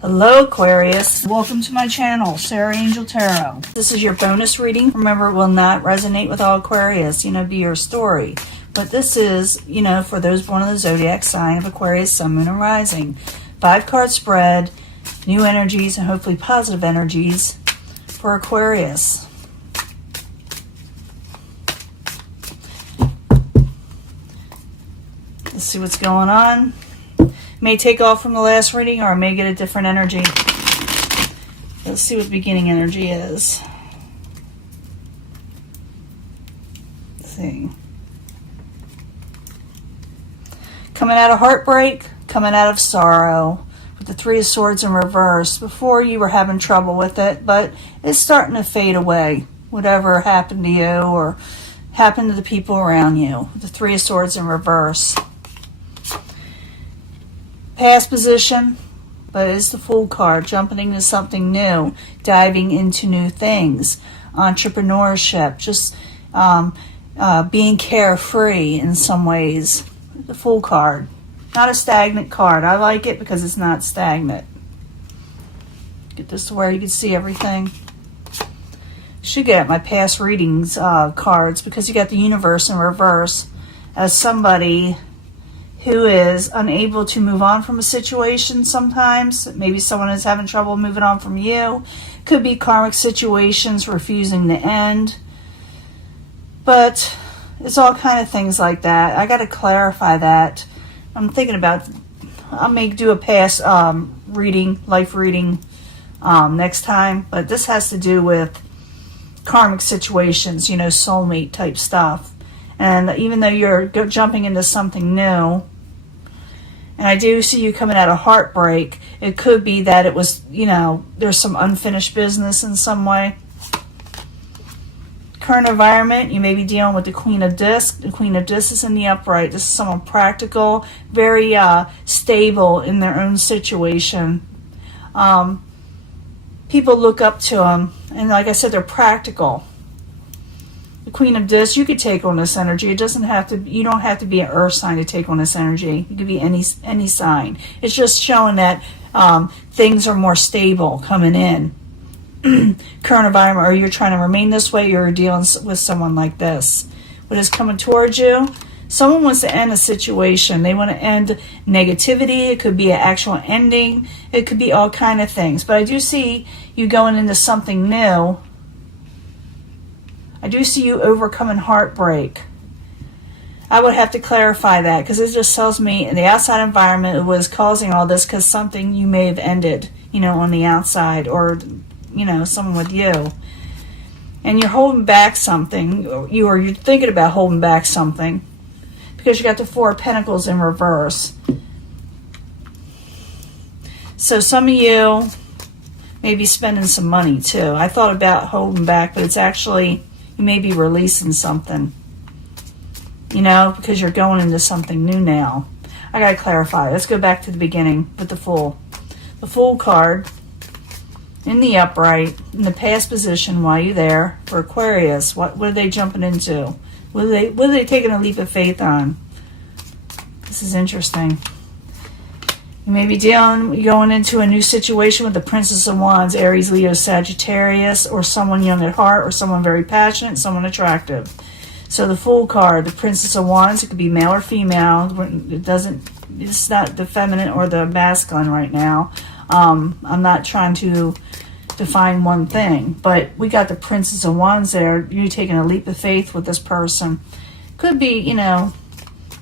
Hello Aquarius, welcome to my channel, Sarah Angel Tarot. This is your bonus reading. Remember, it will not resonate with all Aquarius, be your story. But this is, for those born in the zodiac sign of Aquarius, Sun, Moon, and Rising. 5-card spread, new energies, and hopefully positive energies for Aquarius. Let's see what's going on. May take off from the last reading, or I may get a different energy. Let's see what the beginning energy is. Let's see. Coming out of heartbreak, coming out of sorrow, with the 3 of Swords in reverse. Before you were having trouble with it, but it's starting to fade away. Whatever happened to you or happened to the people around you. The 3 of Swords in reverse. Past position, but it's the Fool card, jumping into something new, diving into new things, entrepreneurship, just being carefree in some ways. The Fool card, not a stagnant card. I like it because it's not stagnant. Get this to where you can see everything. Should get my past readings cards, because you got the Universe in reverse as somebody who is unable to move on from a situation sometimes. Maybe someone is having trouble moving on from you. Could be karmic situations refusing to end. But it's all kind of things like that. I got to clarify that. I'm thinking about, I may do a past reading, life reading next time. But this has to do with karmic situations, soulmate type stuff. And even though you're jumping into something new, and I do see you coming out of heartbreak, it could be that it was, there's some unfinished business in some way. Current environment, you may be dealing with the Queen of Discs. The Queen of Discs is in the upright. This is someone practical, very stable in their own situation. People look up to them, and like I said, they're practical. The Queen of Discs, you could take on this energy. It doesn't have to, you don't have to be an earth sign to take on this energy. You could be any sign. It's just showing that things are more stable coming in. Current environment, or you're trying to remain this way, you're dealing with someone like this. What is coming towards you? Someone wants to end a situation. They want to end negativity. It could be an actual ending. It could be all kind of things. But I do see you going into something new. I do see you overcoming heartbreak. I would have to clarify that, because it just tells me in the outside environment was causing all this because something you may have ended, on the outside, or, someone with you. And you're holding back something, or you're thinking about holding back something, because you got the 4 of Pentacles in reverse. So some of you may be spending some money too. I thought about holding back, but it's actually, you may be releasing something, because you're going into something new now. I got to clarify. Let's go back to the beginning with the Fool. The Fool card in the upright, in the past position. Why are you there? For Aquarius, what are they jumping into? What are they taking a leap of faith on? This is interesting. You may be going into a new situation with the Princess of Wands, Aries, Leo, Sagittarius, or someone young at heart, or someone very passionate, someone attractive. So the Fool card, the Princess of Wands, it could be male or female. It's not the feminine or the masculine right now. I'm not trying to define one thing, but we got the Princess of Wands there. You're taking a leap of faith with this person. Could be,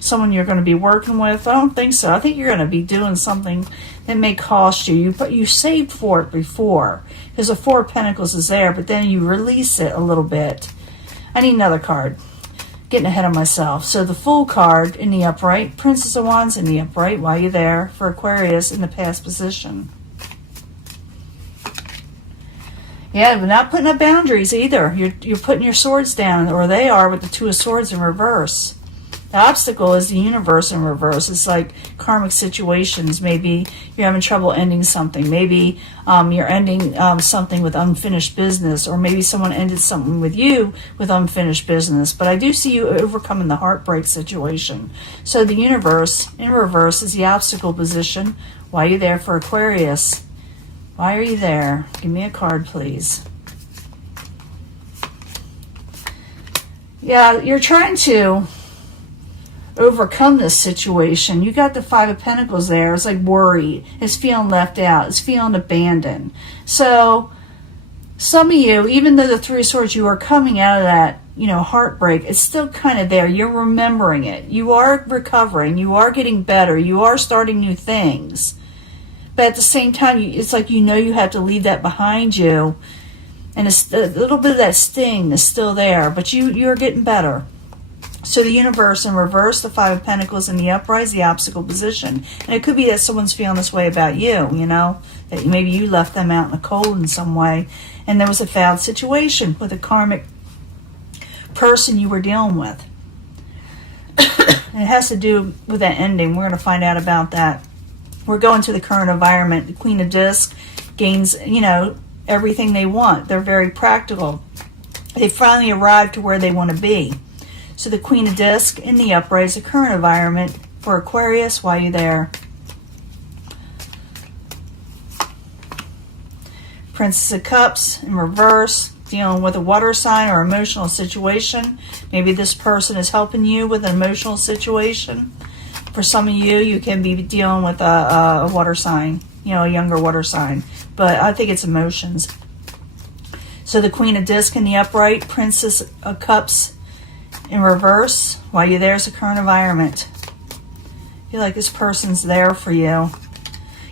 someone you're going to be working with. I don't think so. I think you're going to be doing something that may cost you. But you saved for it before, because the 4 of Pentacles is there, but then you release it a little bit. I need another card. Getting ahead of myself. So the Fool card in the upright, Princess of Wands in the upright. Why are you there? For Aquarius in the past position. Yeah, but not putting up boundaries either. You're putting your swords down, or they are, with the 2 of Swords in reverse. The obstacle is the Universe in reverse. It's like karmic situations. Maybe you're having trouble ending something. Maybe you're ending something with unfinished business, or maybe someone ended something with you with unfinished business. But I do see you overcoming the heartbreak situation. So the Universe in reverse is the obstacle position. Why are you there? For Aquarius. Why are you there? Give me a card, please. Yeah, you're trying to overcome this situation. You got the Five of Pentacles there. It's like worry. It's feeling left out. It's feeling abandoned. So some of you, even though the Three of Swords, you are coming out of that, heartbreak, it's still kind of there. You're remembering it. You are recovering. You are getting better. You are starting new things. But at the same time, it's like you have to leave that behind you. And it's a little bit of that sting is still there. But you're getting better. So the universe in reverse, the Five of Pentacles in the upright is the obstacle position. And it could be that someone's feeling this way about you, that maybe you left them out in the cold in some way. And there was a failed situation with a karmic person you were dealing with. And it has to do with that ending. We're going to find out about that. We're going to the current environment. The Queen of Discs gains, everything they want. They're very practical. They finally arrived to where they want to be. So the Queen of Discs in the upright is the current environment for Aquarius. Why are you there? Princess of Cups in reverse, dealing with a water sign or emotional situation. Maybe this person is helping you with an emotional situation. For some of you, you can be dealing with a water sign, a younger water sign. But I think it's emotions. So the Queen of Discs in the upright, Princess of Cups in reverse. While you're there is the current environment. I feel like this person's there for you.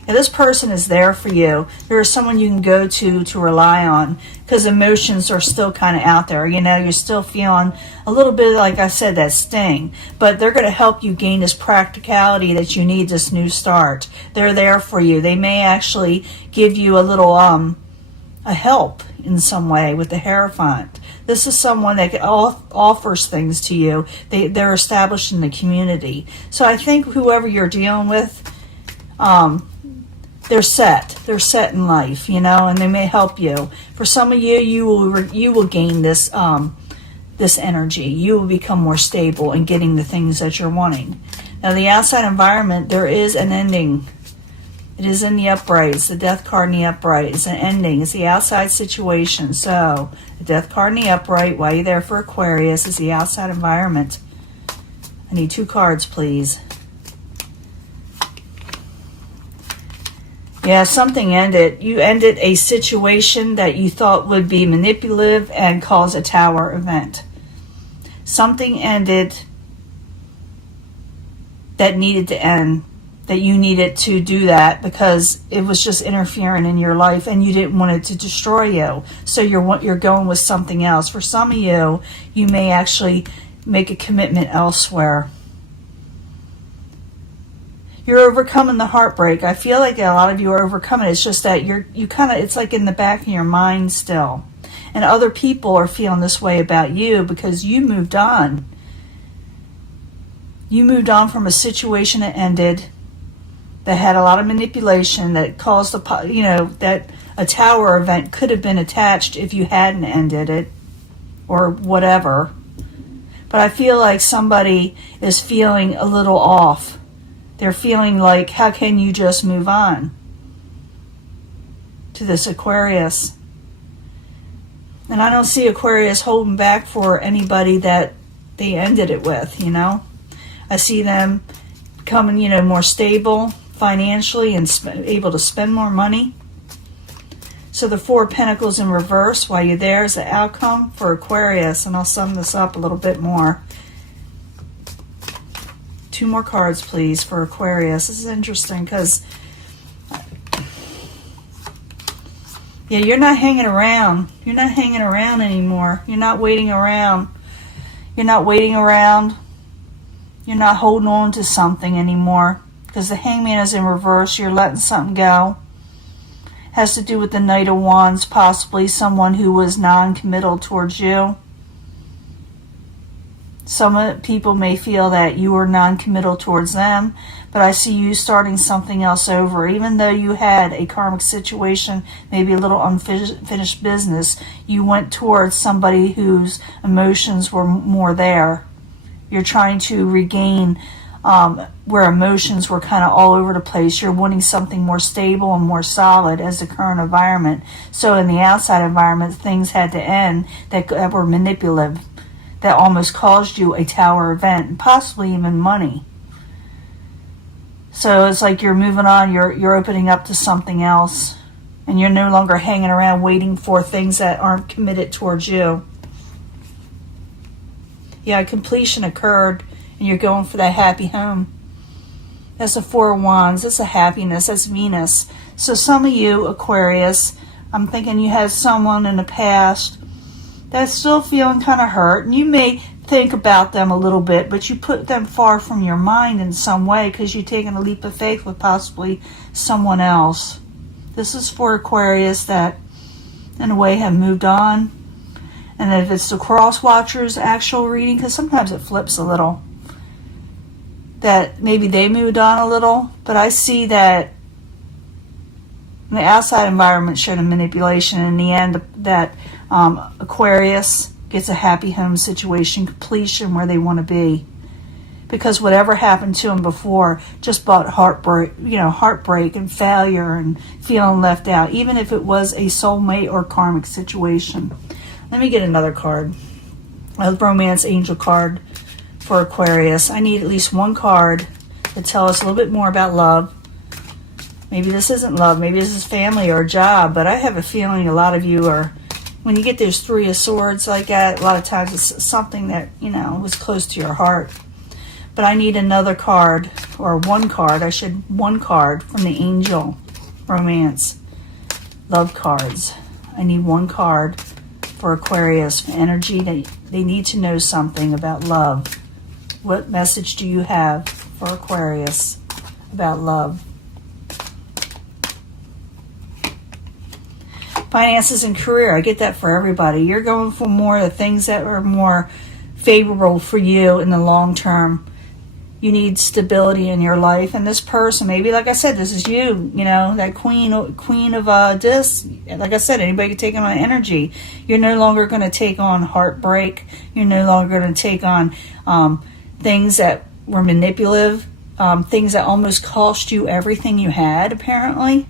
Yeah, this person is there for you. There is someone you can go to rely on, because emotions are still kind of out there. You're still feeling a little bit, like I said, that sting. But they're going to help you gain this practicality that you need, this new start. They're there for you. They may actually give you a little a help in some way with the Hierophant. This is someone that offers things to you. They're established in the community. So I think whoever you're dealing with, they're set. They're set in life, and they may help you. For some of you, you will gain this this energy. You will become more stable in getting the things that you're wanting. Now, the outside environment, there is an ending. It is in the upright. It's the Death card in the upright. It's an ending. It's the outside situation. So, the Death card in the upright, while you're there for Aquarius, is the outside environment. I need 2 cards, please. Yeah, something ended. You ended a situation that you thought would be manipulative and cause a tower event. Something ended that needed to end. That you needed to do that because it was just interfering in your life and you didn't want it to destroy you. So you're going with something else. For some of you, you may actually make a commitment elsewhere. You're overcoming the heartbreak. I feel like a lot of you are overcoming it. It's just that it's like in the back of your mind still. And other people are feeling this way about you because you moved on. You moved on from a situation that ended, that had a lot of manipulation, that caused that a tower event could have been attached if you hadn't ended it or whatever. But I feel like somebody is feeling a little off. They're feeling like, how can you just move on to this Aquarius? And I don't see Aquarius holding back for anybody that they ended it with, I see them becoming, more stable financially and able to spend more money. So the 4 of Pentacles in reverse, while you're there, is the outcome for Aquarius. And I'll sum this up a little bit more. 2 more cards, please, for Aquarius. This is interesting because, yeah, you're not hanging around. You're not hanging around anymore. You're not waiting around. You're not waiting around. You're not holding on to something anymore. Because the Hangman is in reverse. You're letting something go. Has to do with the Knight of Wands, possibly someone who was non-committal towards you. Some people may feel that you were non-committal towards them, but I see you starting something else over. Even though you had a karmic situation, maybe a little unfinished business, you went towards somebody whose emotions were more there. You're trying to regain where emotions were kind of all over the place. You're wanting something more stable and more solid as the current environment. So in the outside environment, things had to end that were manipulative, that almost caused you a tower event, and possibly even money. So it's like you're moving on, you're opening up to something else, and you're no longer hanging around waiting for things that aren't committed towards you. Yeah, completion occurred, and you're going for that happy home. That's the Four of Wands. That's a happiness. That's Venus. So some of you, Aquarius, I'm thinking you had someone in the past that's still feeling kind of hurt, and you may think about them a little bit, but you put them far from your mind in some way because you're taking a leap of faith with possibly someone else. This is for Aquarius that, in a way, have moved on. And if it's the cross watcher's actual reading, because sometimes it flips a little, that maybe they moved on a little, but I see that the outside environment showed a manipulation. In the end, that Aquarius gets a happy home situation, completion where they want to be. Because whatever happened to them before just brought heartbreak and failure and feeling left out, even if it was a soulmate or karmic situation. Let me get another card. A romance angel card for Aquarius. I need at least one card to tell us a little bit more about love. Maybe this isn't love. Maybe this is family or a job. But I have a feeling a lot of you are, when you get those Three of Swords like that, a lot of times it's something that, was close to your heart. But I need another card, or one card. One card from the angel romance love cards. I need one card for Aquarius for energy. They need to know something about love. What message do you have for Aquarius about love? Finances and career. I get that for everybody. You're going for more of the things that are more favorable for you in the long term. You need stability in your life, and this person, maybe like I said, this is you. That queen of discs. Like I said, anybody can take on energy. You're no longer going to take on heartbreak. You're no longer going to take on things that were manipulative, things that almost cost you everything you had. Apparently,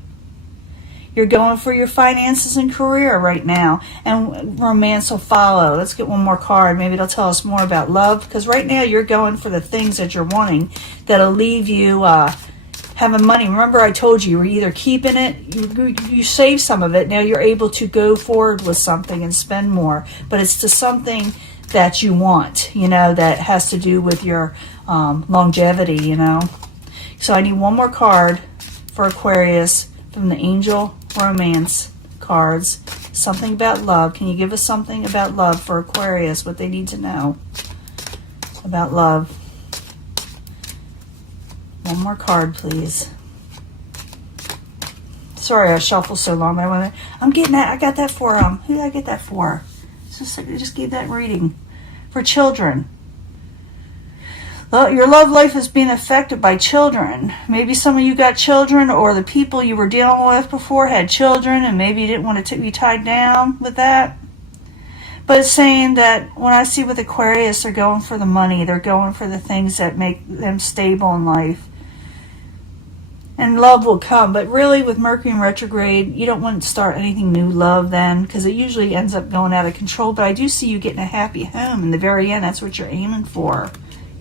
you're going for your finances and career right now, and romance will follow. Let's get one more card. Maybe it'll tell us more about love, because right now you're going for the things that you're wanting that'll leave you having money. Remember, I told you were either keeping it, you save some of it, now you're able to go forward with something and spend more, but it's to something that you want, that has to do with your longevity, So I need one more card for Aquarius from the angel romance cards. Something about love. Can you give us something about love for Aquarius, what they need to know about love? One more card, please. Sorry I shuffle so long. I'm getting that. I got that for who did I get that for? Just gave that reading for children. Your love life is being affected by children. Maybe some of you got children, or the people you were dealing with before had children, and maybe you didn't want to be tied down with that. But it's saying that when I see with Aquarius, they're going for the money. They're going for the things that make them stable in life. And love will come. But really, with Mercury in retrograde, you don't want to start anything new love then, because it usually ends up going out of control. But I do see you getting a happy home. In the very end, that's what you're aiming for.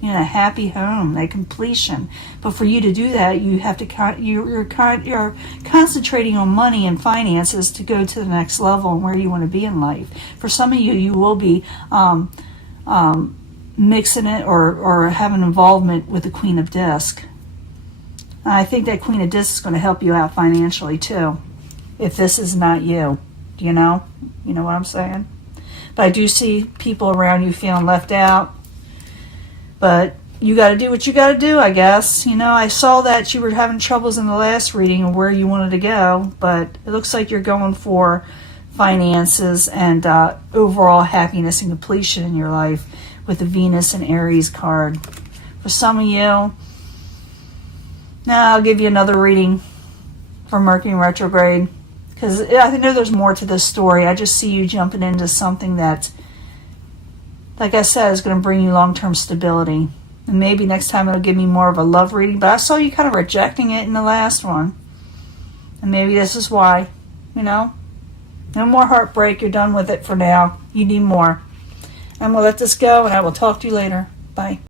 A happy home, a completion. But for you to do that, you have to you're concentrating on money and finances to go to the next level and where you want to be in life. For some of you, you will be mixing it or having involvement with the Queen of Disc. I think that Queen of Disc is going to help you out financially too, if this is not you. Do you know? You know what I'm saying? But I do see people around you feeling left out. But you got to do what you got to do, I guess. I saw that you were having troubles in the last reading of where you wanted to go, but it looks like you're going for finances and overall happiness and completion in your life with the Venus and Aries card. For some of you, now I'll give you another reading for Mercury in retrograde, because I know there's more to this story. I just see you jumping into something that, like I said, is going to bring you long-term stability. And maybe next time it'll give me more of a love reading. But I saw you kind of rejecting it in the last one. And maybe this is why, you know. No more heartbreak. You're done with it for now. You need more. I'm going to let this go, and I will talk to you later. Bye.